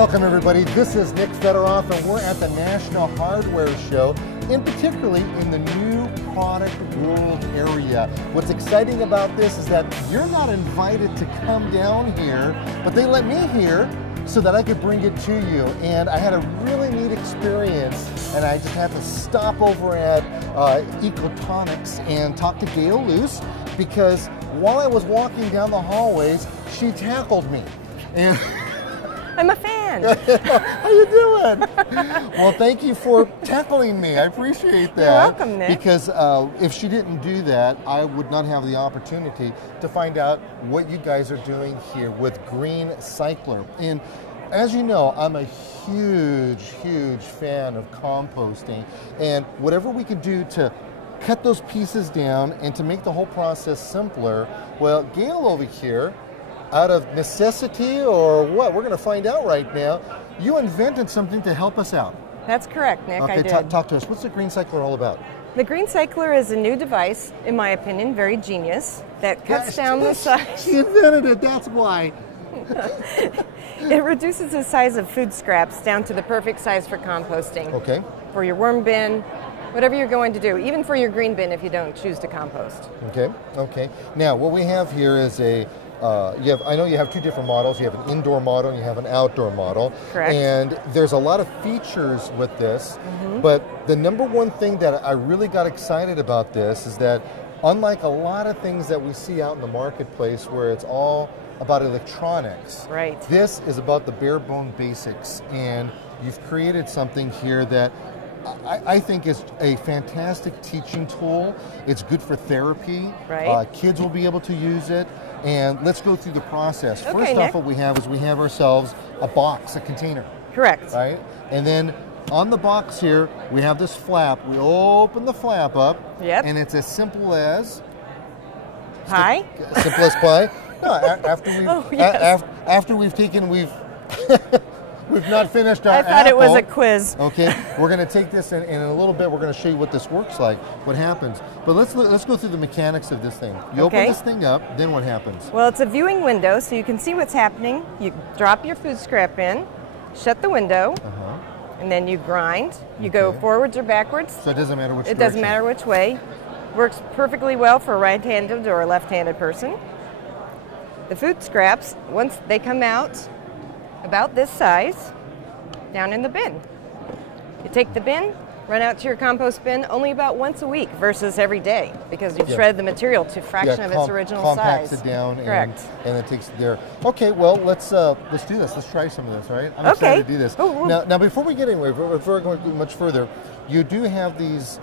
Welcome everybody, this is Nick Federoff and we're at the National Hardware Show, and particularly in the new product world area. What's exciting about this is that you're not invited to come down here, but they let me here so that I could bring it to you. And I had a really neat experience, and I just had to stop over at Ecotonix and talk to Gail Loos, because while I was walking down the hallways, she tackled me. And I'm a fan. How you doing? Well, thank you for tackling me. I appreciate that. You're welcome, Nick. Because if she didn't do that, I would not have the opportunity to find out what you guys are doing here with Green Cycler. And as you know, I'm a huge fan of composting, and whatever we can do to cut those pieces down and to make the whole process simpler. Well, Gail over here, out of necessity or what, we're going to find out right now, you invented something to help us out. That's correct, Nick. Okay, I did. Talk to us. What's the Green Cycler all about? The Green Cycler is a new device, in my opinion, very genius, that cuts down the size. She invented it, that's why. It reduces the size of food scraps down to the perfect size for composting. Okay. For your worm bin, whatever you're going to do, even for your green bin if you don't choose to compost. Okay. Now, what we have here is a I know you have two different models. You have an indoor model and you have an outdoor model. Correct. And there's a lot of features with this, but the number one thing that I really got excited about this is that unlike a lot of things that we see out in the marketplace where it's all about electronics, right, this is about the bare bone basics, and you've created something here that I think is a fantastic teaching tool. It's good for therapy. Right. Kids will be able to use it. And let's go through the process. Okay, First Nick. off, what we have is we have ourselves a box, a container. Correct. Right? And then on the box here, we have this flap. We open the flap up. Yep. And it's as simple as... Pie? Simple as pie? No, after we've, Oh, yes. after we've taken, we've not finished our I thought it was a apple. quiz. Okay, we're going to take this and in a little bit we're going to show you what this works like, what happens. But let's go through the mechanics of this thing. You open this thing up, then what happens? Well, it's a viewing window, so you can see what's happening. You drop your food scrap in, shut the window, and then you grind. You go forwards or backwards. So it doesn't matter which It direction. doesn't matter which way. Works perfectly well for a right-handed or a left-handed person. The food scraps, once they come out about this size, down in the bin. You take the bin, run out to your compost bin only about once a week versus every day, because you've shredded the material to a fraction of its original compacts size. It down. Correct. And it takes it there. Okay, well let's do this. Let's try some of this, right? I'm excited to do this. Now before we get anywhere, before we go much further, you do have these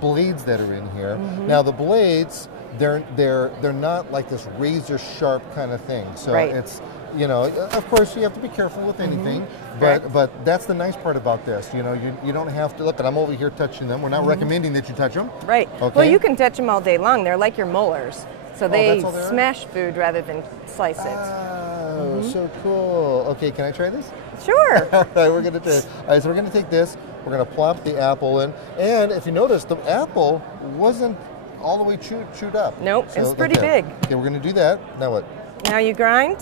blades that are in here. Now the blades, they're not like this razor sharp kind of thing. So it's, you know, of course you have to be careful with anything, but that's the nice part about this. You know, you don't have to look. And I'm over here touching them. We're not recommending that you touch them. Right. Okay. Well, you can touch them all day long. They're like your molars, so they that's all they are? smash food rather than slice it. Oh, so cool. Okay, can I try this? Sure. All right, we're gonna do it. All right, so we're gonna take this. We're gonna plop the apple in, and if you notice, the apple wasn't all the way chewed up. Nope, So, it's pretty big. Okay, we're gonna do that. Now what? Now you grind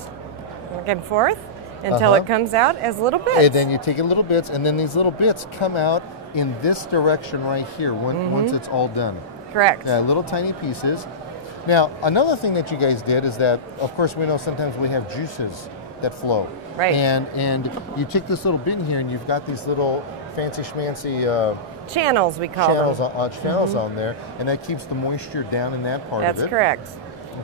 back and forth until it comes out as little bits. And then you take it little bits, and then these little bits come out in this direction right here once it's all done. Correct. Little tiny pieces. Now, another thing that you guys did is that, of course, we know sometimes we have juices that flow. Right. And you take this little bin here, and you've got these little fancy schmancy channels, we call them. Channels on there, and that keeps the moisture down in that part of it. That's correct.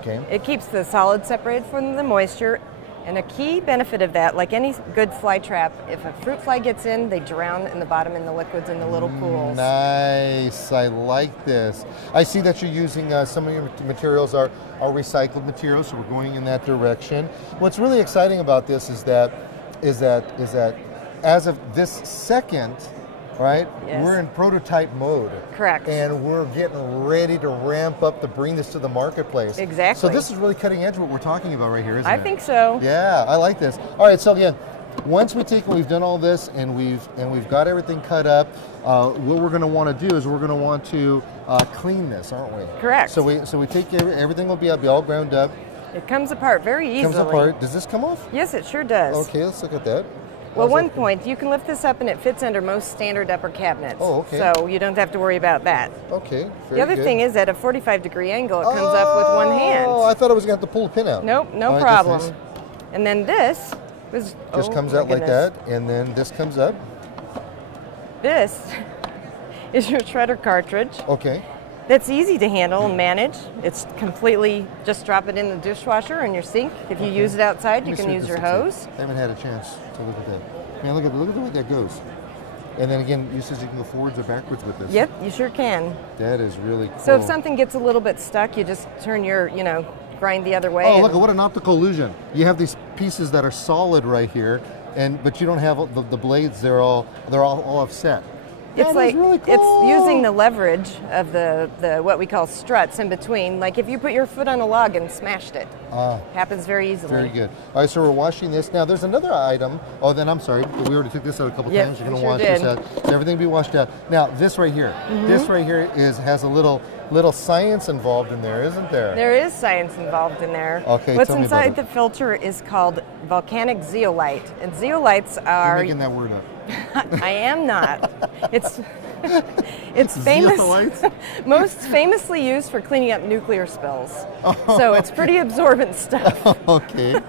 Okay. It keeps the solid separated from the moisture. And a key benefit of that, like any good fly trap, if a fruit fly gets in, they drown in the bottom in the liquids in the little pools. Nice, I like this. I see that you're using some of your materials are recycled materials, so we're going in that direction. What's really exciting about this is that as of this second, right, we're in prototype mode. Correct. And we're getting ready to ramp up to bring this to the marketplace. Exactly. So this is really cutting edge what we're talking about right here, isn't it? I think so. Yeah, I like this. All right, so again, once we've done all this and we've got everything cut up, what we're going to want to do is we're going to want to clean this, aren't we? Correct. So we take everything will be all ground up. It comes apart very easily. Comes apart. Does this come off? Yes, it sure does. Okay, let's look at that. Well, one point, you can lift this up and it fits under most standard upper cabinets. Oh, okay. So you don't have to worry about that. Okay, very The other good. thing is at a 45-degree angle, it comes up with one hand. Oh, I thought I was going to have to pull the pin out. Nope, no All right, problem. that's nice. And then this was Just comes out like that, and then this comes up. This is your shredder cartridge. Okay. That's easy to handle and manage. It's completely, just drop it in the dishwasher or in your sink. If you use it outside, you can use your hose. I haven't had a chance to look at that. Man, look at the way that goes. And then again, you said you can go forwards or backwards with this. Yep, you sure can. That is really cool. So if something gets a little bit stuck, you just turn your, grind the other way. Oh, look, what an optical illusion. You have these pieces that are solid right here, but you don't have the blades, they're all offset. It's that like is really cool. It's using the leverage of the what we call struts in between. Like if you put your foot on a log and smashed it, happens very easily. Very good. All right, so we're washing this. Now there's another item. Oh, then I'm sorry, we already took this out a couple times. You're going to wash this out. So everything be washed out. Now this right here, this right here has a little science involved in there, isn't there? There is science involved in there. Okay, What's tell me inside about the filter is called volcanic zeolite, and zeolites are. You're making that word up. I am not. It's famous. Most famously used for cleaning up nuclear spills. So it's pretty absorbent stuff. Okay.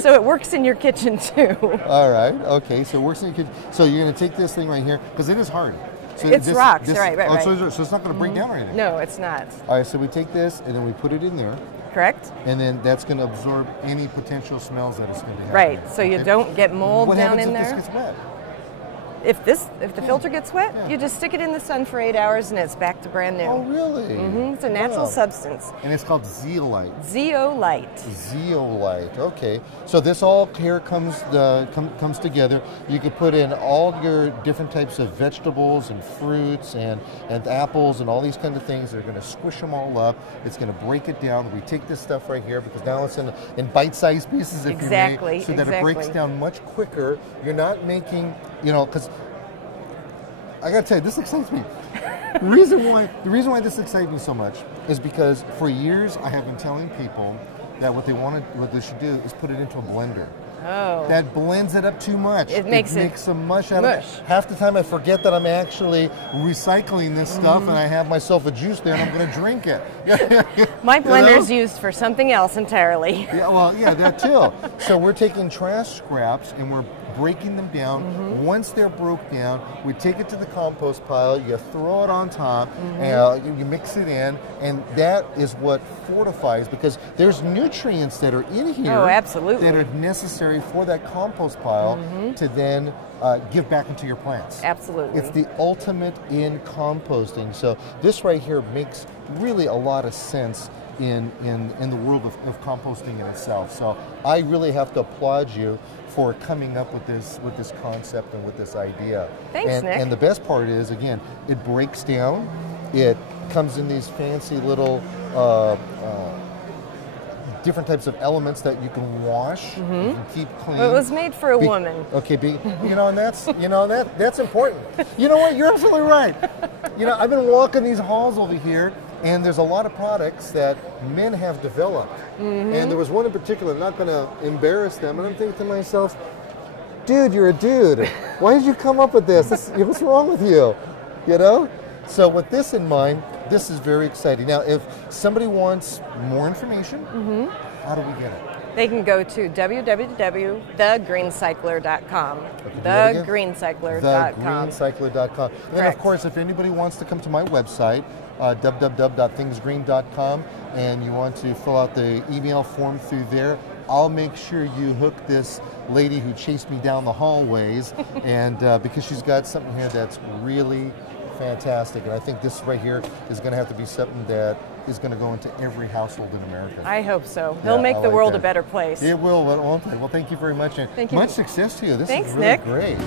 So it works in your kitchen too. All right. Okay. So it works in your kitchen. So you're going to take this thing right here because it is hard. So it's rocks. Right. So it's not going to break down or anything. No, it's not. All right. So we take this and then we put it in there. Correct. And then that's going to absorb any potential smells that it's going to have. Right. So you don't get mold down in there. What happens if this gets wet? If the filter gets wet, you just stick it in the sun for 8 hours and it's back to brand new. Oh, really? It's a natural substance. And it's called zeolite. Zeolite. Zeolite. Okay. So this all here comes together. You could put in all your different types of vegetables and fruits and apples and all these kind of things. They're going to squish them all up. It's going to break it down. We take this stuff right here because now it's in bite-sized pieces, if you may, so that it breaks down much quicker. You're not making, because I gotta tell you, this excites me. The reason why this excites me so much is because for years I have been telling people that what they should do is put it into a blender. Oh. That blends it up too much. It makes a mush out of it. Half the time I forget that I'm actually recycling this stuff and I have myself a juice there and I'm going to drink it. My blender's used for something else entirely. Yeah, that too. So we're taking trash scraps and we're breaking them down. Once they're broke down, we take it to the compost pile, you throw it on top, and you mix it in, and that is what fortifies, because there's nutrients that are in here that are necessary for that compost pile to then give back into your plants. Absolutely. It's the ultimate in composting. So this right here makes really a lot of sense in the world of composting in itself. So I really have to applaud you for coming up with this concept and with this idea. Thanks, Nick. And the best part is, again, it breaks down. It comes in these fancy little different types of elements that you can wash, you can keep clean. Well, it was made for a woman. Okay, and that's important. You know what? You're absolutely right. I've been walking these halls over here, and there's a lot of products that men have developed. And there was one in particular, I'm not going to embarrass them, and I'm thinking to myself, dude, you're a dude. Why did you come up with this? What's wrong with you? So with this in mind, this is very exciting. Now, if somebody wants more information, how do we get it? They can go to www.thegreencycler.com. Thegreencycler.com. Thegreencycler.com. And then, of course, if anybody wants to come to my website, www.thingsgreen.com, and you want to fill out the email form through there, I'll make sure you hook this lady who chased me down the hallways, and because she's got something here that's really fantastic, and I think this right here is going to have to be something that is going to go into every household in America. I hope so. He'll make the world a better place. It will, won't it? Well, thank you very much, and much success to you. This is really great.